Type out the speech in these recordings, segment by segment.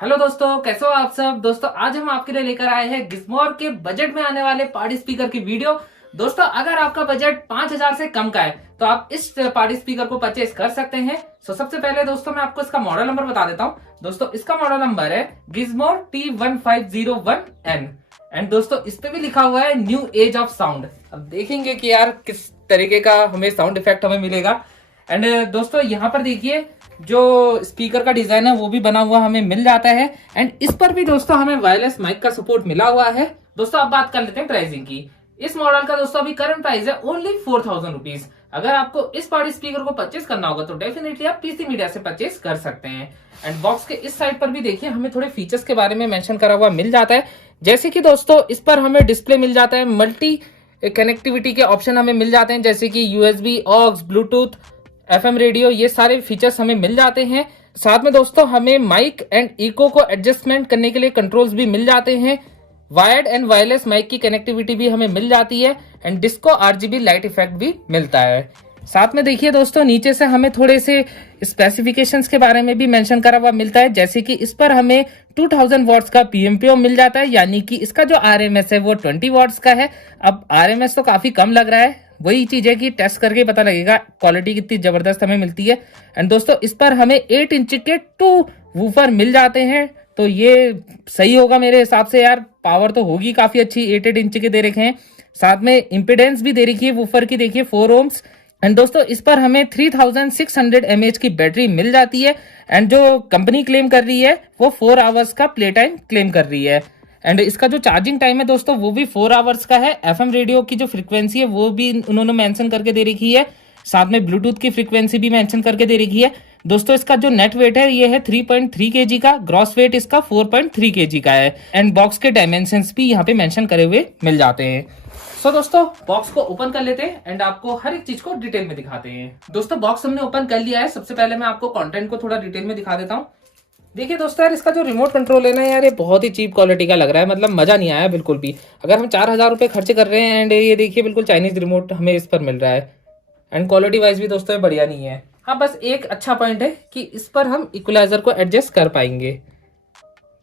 Hello दोस्तों, कैसे हो आप सब। दोस्तों आज हम आपके लिए लेकर आए हैं गिज़मोर के बजट में आने वाले पार्टी स्पीकर की वीडियो। दोस्तों अगर आपका बजट 5,000 से कम का है तो आप इस पार्टी स्पीकर को परचेज कर सकते हैं। सबसे पहले दोस्तों मैं आपको इसका मॉडल नंबर बता देता हूँ। दोस्तों इसका मॉडल नंबर है गिज़मोर T1501N एंड दोस्तों इस पे भी लिखा हुआ है न्यू एज ऑफ साउंड। अब देखेंगे कि यार किस तरीके का हमें साउंड इफेक्ट हमें मिलेगा। एंड दोस्तों यहाँ पर देखिए जो स्पीकर का डिजाइन है वो भी बना हुआ हमें मिल जाता है। एंड इस पर भी दोस्तों हमें वायरलेस माइक का सपोर्ट मिला हुआ है। दोस्तों अब बात कर लेते हैं प्राइसिंग की। इस मॉडल का दोस्तों अभी करंट प्राइस है ओनली 4,000 रुपीज। अगर आपको इस पार्टी स्पीकर को परचेज करना होगा तो डेफिनेटली आप पीसी मीडिया से परचेज कर सकते हैं। एंड बॉक्स के इस साइड पर भी देखिए हमें थोड़े फीचर्स के बारे में मेंशन करा हुआ मिल जाता है। जैसे कि दोस्तों इस पर हमें डिस्प्ले मिल जाता है, मल्टी कनेक्टिविटी के ऑप्शन हमें मिल जाते हैं जैसे कि USB, aux, Bluetooth, FM radio, ये सारे फीचर्स हमें मिल जाते हैं। साथ में दोस्तों हमें माइक एंड इको को एडजस्टमेंट करने के लिए कंट्रोल्स भी मिल जाते हैं। वायर्ड एंड वायरलेस माइक की कनेक्टिविटी भी हमें मिल जाती है and disco RGB light effect भी मिलता है। साथ में देखिए दोस्तों नीचे से हमें थोड़े से स्पेसिफिकेशंस के बारे में भी मेंशन करा हुआ मिलता है। जैसे कि इस पर हमें 2000 वॉट्स का पीएमपीओ मिल जाता है, यानी कि इसका जो आरएमएस है वो 20 वॉट्स का है। अब आरएमएस तो काफी कम लग रहा है, वही चीज है कि टेस्ट करके पता लगेगा क्वालिटी कितनी जबरदस्त हमें मिलती है। एंड दोस्तों इस पर हमें 8 इंच के 2 वूफर मिल जाते हैं, तो ये सही होगा मेरे हिसाब से। यार पावर तो होगी काफी अच्छी, 8 इंच के दे रखे हैं। साथ में इंपिडेंस भी दे रखी है वूफर की, देखिए 4 ओम्स। एंड दोस्तों इस पर हमें 3600 mAh की बैटरी मिल जाती है। एंड जो कंपनी क्लेम कर रही है वो 4 आवर्स का प्ले टाइम क्लेम कर रही है। एंड इसका जो चार्जिंग टाइम है दोस्तों वो भी 4 आवर्स का है। एफएम रेडियो की जो फ्रीक्वेंसी है वो भी उन्होंने मेंशन करके दे रखी है। साथ में ब्लूटूथ की फ्रीक्वेंसी भी मेंशन करके दे रखी है। दोस्तों इसका जो नेट वेट है ये है 3.3 kg का, ग्रॉस वेट इसका 4.3 kg का है। एंड बॉक्स के डायमेंशंस भी यहाँ पे मेंशन करे हुए मिल जाते हैं। सो दोस्तों बॉक्स को ओपन कर लेते हैं एंड आपको हर एक चीज को डिटेल में दिखाते हैं। दोस्तों बॉक्स हमने ओपन कर लिया है। सबसे पहले मैं आपको कंटेंट को थोड़ा डिटेल में दिखा देता हूँ। देखिए दोस्तों यार इसका जो रिमोट कंट्रोल है ना यार, ये बहुत ही चीप क्वालिटी का लग रहा है, मतलब मजा नहीं आया बिल्कुल भी। अगर हम 4,000 रुपये खर्च कर रहे हैं एंड ये देखिए बिल्कुल चाइनीज रिमोट हमें इस पर मिल रहा है। एंड क्वालिटी वाइज भी दोस्तों ये बढ़िया नहीं है। हाँ बस एक अच्छा पॉइंट है कि इस पर हम इक्वलाइजर को एडजस्ट कर पाएंगे,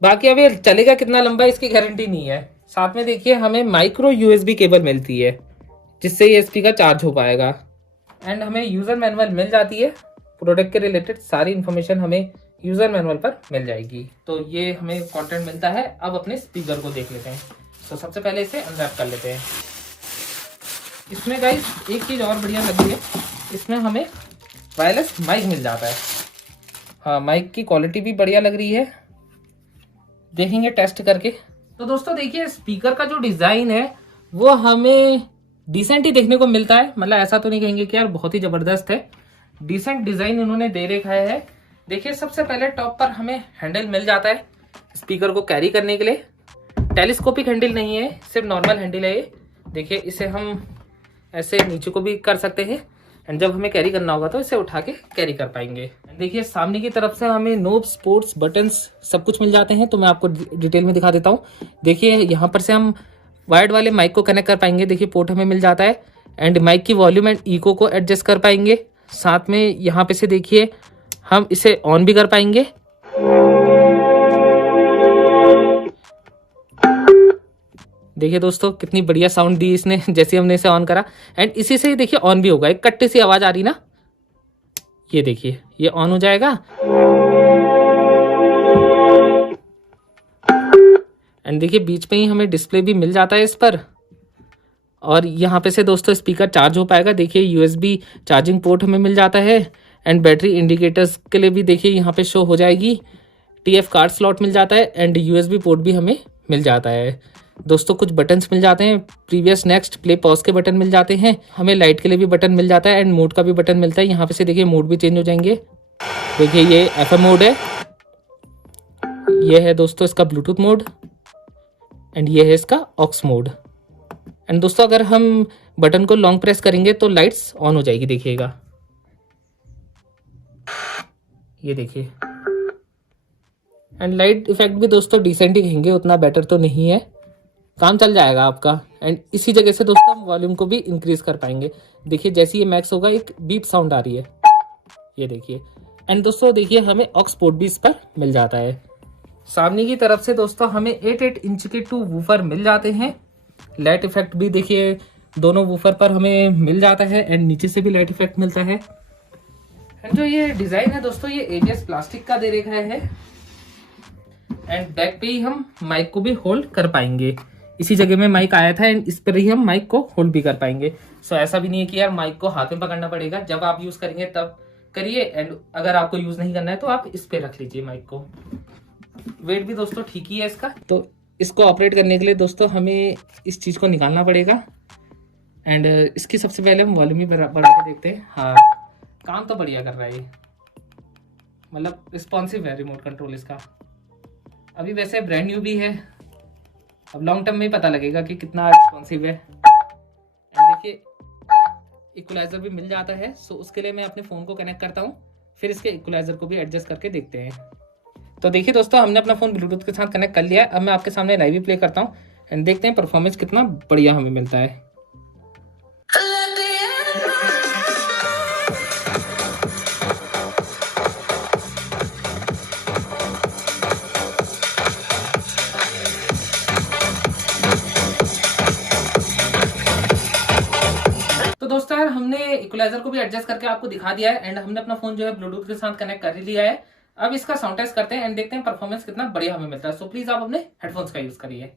बाकी अभी चलेगा कितना लंबा इसकी गारंटी नहीं है। साथ में देखिए हमें माइक्रो यूएसबी केबल मिलती है जिससे ये स्पीकर चार्ज हो पाएगा। एंड हमें यूजर मैनुअल मिल जाती है, प्रोडक्ट के रिलेटेड सारी इंफॉर्मेशन हमें यूजर मैनुअल पर मिल जाएगी। तो ये हमें कंटेंट मिलता है। अब अपने स्पीकर को देख लेते हैं। तो सबसे पहले इसे अनरैप कर लेते हैं। इसमें गाइस एक चीज़ और बढ़िया लगी है, इसमें हमें वायरलेस माइक मिल जाता है। हाँ माइक की क्वालिटी भी बढ़िया लग रही है, देखेंगे टेस्ट करके। तो दोस्तों देखिए स्पीकर का जो डिज़ाइन है वो हमें डिसेंट ही देखने को मिलता है, मतलब ऐसा तो नहीं कहेंगे कि यार बहुत ही ज़बरदस्त है। डिसेंट डिज़ाइन उन्होंने दे रखा है। देखिए सबसे पहले टॉप पर हमें हैंडल मिल जाता है स्पीकर को कैरी करने के लिए। टेलीस्कोपिक हैंडल नहीं है, सिर्फ नॉर्मल हैंडल है ये। देखिए इसे हम ऐसे नीचे को भी कर सकते हैं एंड जब हमें कैरी करना होगा तो इसे उठा के कैरी कर पाएंगे। देखिए सामने की तरफ से हमें नोब, स्पोर्ट्स, बटन्स सब कुछ मिल जाते हैं, तो मैं आपको डिटेल में दिखा देता हूँ। देखिए यहाँ पर से हम वायर्ड वाले माइक को कनेक्ट कर पाएंगे, देखिए पोर्ट हमें मिल जाता है। एंड माइक की वॉल्यूम एंड इको को एडजस्ट कर पाएंगे। साथ में यहाँ पे से देखिए हम इसे ऑन भी कर पाएंगे। देखिए दोस्तों कितनी बढ़िया साउंड दी इसने जैसे हमने इसे ऑन करा। एंड इसी से ही देखिए ऑन भी होगा, एक कट्टे सी आवाज आ रही ना, ये देखिए ये ऑन हो जाएगा। एंड देखिए बीच में ही हमें डिस्प्ले भी मिल जाता है इस पर। और यहाँ पे से दोस्तों स्पीकर चार्ज हो पाएगा। देखिए यूएसबी चार्जिंग पोर्ट हमें मिल जाता है। एंड बैटरी इंडिकेटर्स के लिए भी देखिए यहाँ पे शो हो जाएगी। टीएफ कार्ड स्लॉट मिल जाता है एंड यूएसबी पोर्ट भी हमें मिल जाता है। दोस्तों कुछ बटन्स मिल जाते हैं, प्रीवियस, नेक्स्ट, प्ले, पॉज के बटन मिल जाते हैं। हमें लाइट के लिए भी बटन मिल जाता है एंड मोड का भी बटन मिलता है। यहाँ पे से देखिए मोड भी चेंज हो जाएंगे। देखिए ये एफएम मोड है, ये है दोस्तों इसका ब्लूटूथ मोड एंड ये है इसका ऑक्स मोड। एंड दोस्तों अगर हम बटन को लॉन्ग प्रेस करेंगे तो लाइट्स ऑन हो जाएगी, देखिएगा ये देखिए। एंड लाइट इफेक्ट भी दोस्तों डिसेंट ही कहेंगे, उतना बेटर तो नहीं है, काम चल जाएगा आपका। एंड इसी जगह से दोस्तों हम वॉल्यूम को भी इंक्रीज कर पाएंगे। देखिए जैसे ये मैक्स होगा एक बीप साउंड आ रही है, ये देखिए। एंड दोस्तों देखिए हमें ऑक्स पोर्ट भी इस पर मिल जाता है। सामने की तरफ से दोस्तों हमें 8 इंच के 2 वूफर मिल जाते हैं। लाइट इफेक्ट भी देखिए दोनों वूफर पर हमें मिल जाता है एंड नीचे से भी लाइट इफेक्ट मिलता है। एंड जो ये डिजाइन है दोस्तों ये ABS प्लास्टिक का दे रखा है एंड बैक पे ही हम माइक को भी होल्ड कर पाएंगे। इसी जगह में माइक आया था एंड इस पर ही हम माइक को होल्ड भी कर पाएंगे। सो ऐसा भी नहीं है कि यार माइक को हाथ में पकड़ना पड़ेगा, जब आप यूज करेंगे तब करिए एंड अगर आपको यूज नहीं करना है तो आप इस पे रख लीजिए माइक को। वेट भी दोस्तों ठीक ही है इसका। तो इसको ऑपरेट करने के लिए दोस्तों हमें इस चीज को निकालना पड़ेगा एंड इसकी सबसे पहले हम वॉल्यूम ही बढ़ा के देखते हैं। हाँ, काम तो बढ़िया कर रहा है ये, मतलब रिस्पॉन्सिव है रिमोट कंट्रोल इसका। अभी वैसे ब्रांड न्यू भी है, अब लॉन्ग टर्म में ही पता लगेगा कि कितना रिस्पॉन्सिव है। देखिए इक्वलाइजर भी मिल जाता है। सो उसके लिए मैं अपने फ़ोन को कनेक्ट करता हूँ, फिर इसके इक्वलाइजर को भी एडजस्ट करके देखते हैं। तो देखिए दोस्तों हमने अपना फ़ोन ब्लूटूथ के साथ कनेक्ट कर लिया है। अब मैं आपके सामने लाइव ही प्ले करता हूँ एंड देखते हैं परफॉर्मेंस कितना बढ़िया हमें मिलता है। तो दोस्तों यार हमने इक्वलाइजर को भी एडजस्ट करके आपको दिखा दिया है एंड हमने अपना फोन जो है ब्लूटूथ के साथ कनेक्ट कर लिया है। अब इसका साउंड टेस्ट करते हैं एंड देखते हैं परफॉर्मेंस कितना बढ़िया हमें मिलता है। सो प्लीज आप अपने हेडफोन्स का यूज करिए।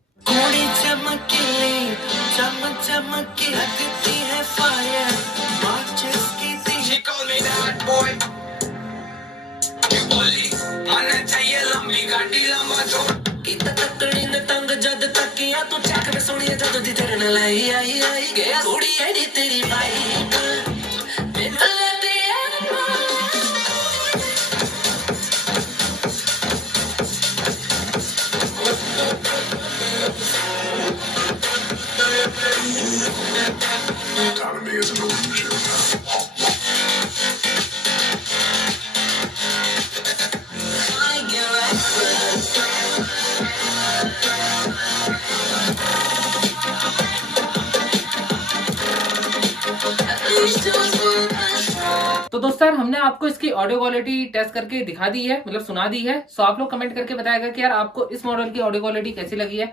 तो दोस्तों यार हमने आपको इसकी ऑडियो क्वालिटी टेस्ट करके दिखा दी है, मतलब सुना दी है। सो आप लोग कमेंट करके बताएगा कि यार आपको इस मॉडल की ऑडियो क्वालिटी कैसी लगी है।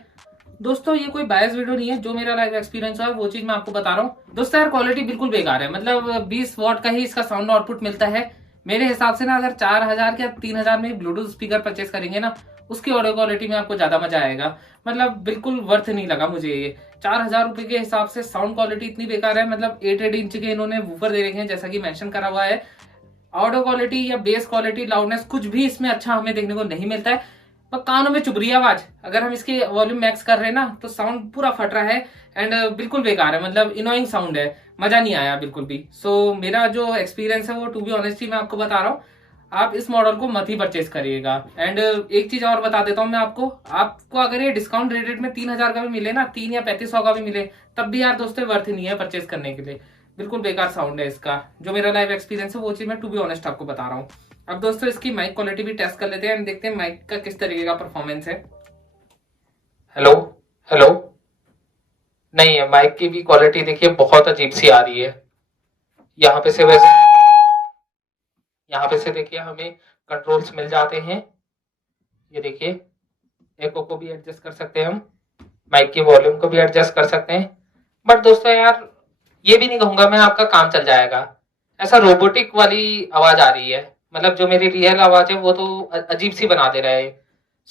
दोस्तों ये कोई बायस वीडियो नहीं है, जो मेरा लाइव एक्सपीरियंस है वो चीज मैं आपको बता रहा हूँ। दोस्तों यार क्वालिटी बिल्कुल बेकार है, मतलब 20 वॉट का ही इसका साउंड आउटपुट मिलता है। मेरे हिसाब से ना अगर 4000 या 3000 में ब्लूटूथ स्पीकर परचेस करेंगे ना, उसकी ऑडियो क्वालिटी में आपको ज्यादा मजा आएगा। मतलब बिल्कुल वर्थ नहीं लगा मुझे ये। 4000 रुपए के हिसाब से साउंड क्वालिटी इतनी बेकार है। मतलब 8 इंच के इन्होंने वूफर दे रखे हैं जैसा कि मेंशन करा हुआ है। ऑडियो क्वालिटी या बेस क्वालिटी, लाउडनेस कुछ भी इसमें अच्छा हमें देखने को नहीं मिलता है। पर कानों में चुभ रही है आवाज। अगर हम इसके वॉल्यूम मैक्स कर रहे हैं ना तो साउंड पूरा फट रहा है एंड बिल्कुल बेकार है, मतलब इनोइंग साउंड है, मजा नहीं आया बिल्कुल भी। सो मेरा जो एक्सपीरियंस है वो टू बी ऑनेस्टली मैं आपको बता रहा हूँ, आप इस मॉडल को मत ही परचेस करिएगा। एंड एक चीज और बता देता हूँ मैं आपको अगर ये डिस्काउंट रेटेड में 3000 का भी मिले ना, 3 या 3500 का भी मिले, तब भी यार दोस्तों वर्थ नहीं है परचेस करने के लिए। बिल्कुल बेकार साउंड है इसका। जो मेरा लाइव एक्सपीरियंस है वो चीज मैं टू बी ऑनेस्ट आपको बता रहा हूँ। अब दोस्तों इसकी माइक क्वालिटी भी टेस्ट कर लेते हैं एंड देखते हैं माइक का किस तरीके का परफॉर्मेंस है। हेलो हेलो, नहीं है, माइक की भी क्वालिटी देखिए बहुत अजीब सी आ रही है। यहाँ पे से देखिए हमें कंट्रोल्स मिल जाते हैं। ये देखिए एको को भी एडजस्ट कर सकते हैं हम, माइक की वॉल्यूम को भी एडजस्ट कर सकते हैं। बट दोस्तों यार ये भी नहीं कहूंगा मैं आपका काम चल जाएगा, ऐसा रोबोटिक वाली आवाज आ रही है। मतलब जो मेरी रियल आवाज है वो तो अजीब सी बना दे रहा है।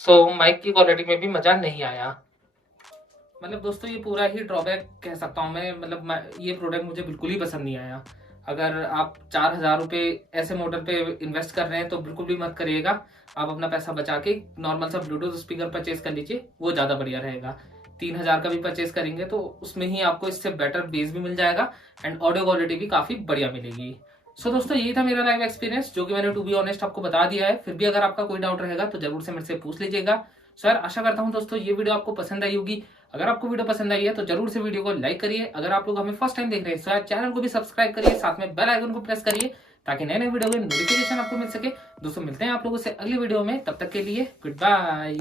सो माइक की क्वालिटी में भी मजा नहीं आया। मतलब दोस्तों ये पूरा ही ड्रॉबैक कह सकता हूँ मैं। मतलब ये प्रोडक्ट मुझे बिल्कुल ही पसंद नहीं आया। अगर आप 4000 रुपये ऐसे मॉडल पे इन्वेस्ट कर रहे हैं तो बिल्कुल भी मत करिएगा। आप अपना पैसा बचा के नॉर्मल सा ब्लूटूथ स्पीकर परचेज कर लीजिए, वो ज्यादा बढ़िया रहेगा। 3000 का भी परचेज करेंगे तो उसमें ही आपको इससे बेटर बेस भी मिल जाएगा एंड ऑडियो क्वालिटी भी काफी बढ़िया मिलेगी। सो दोस्तों यही था मेरा लाइव एक्सपीरियंस, जो कि मैंने टू बी ऑनेस्ट आपको बता दिया है। फिर भी अगर आपका कोई डाउट रहेगा तो जरूर से मेरे से पूछ लीजिएगा। सो यार आशा करता हूँ दोस्तों ये वीडियो आपको पसंद आई होगी। अगर आपको वीडियो पसंद आई है तो जरूर से वीडियो को लाइक करिए। अगर आप लोग हमें फर्स्ट टाइम देख रहे हैं तो यार चैनल को भी सब्सक्राइब करिए, साथ में बेल आइकन को प्रेस करिए ताकि नए नए वीडियो के नोटिफिकेशन आपको मिल सके। दोस्तों मिलते हैं आप लोगों से अगली वीडियो में, तब तक के लिए गुड बाय।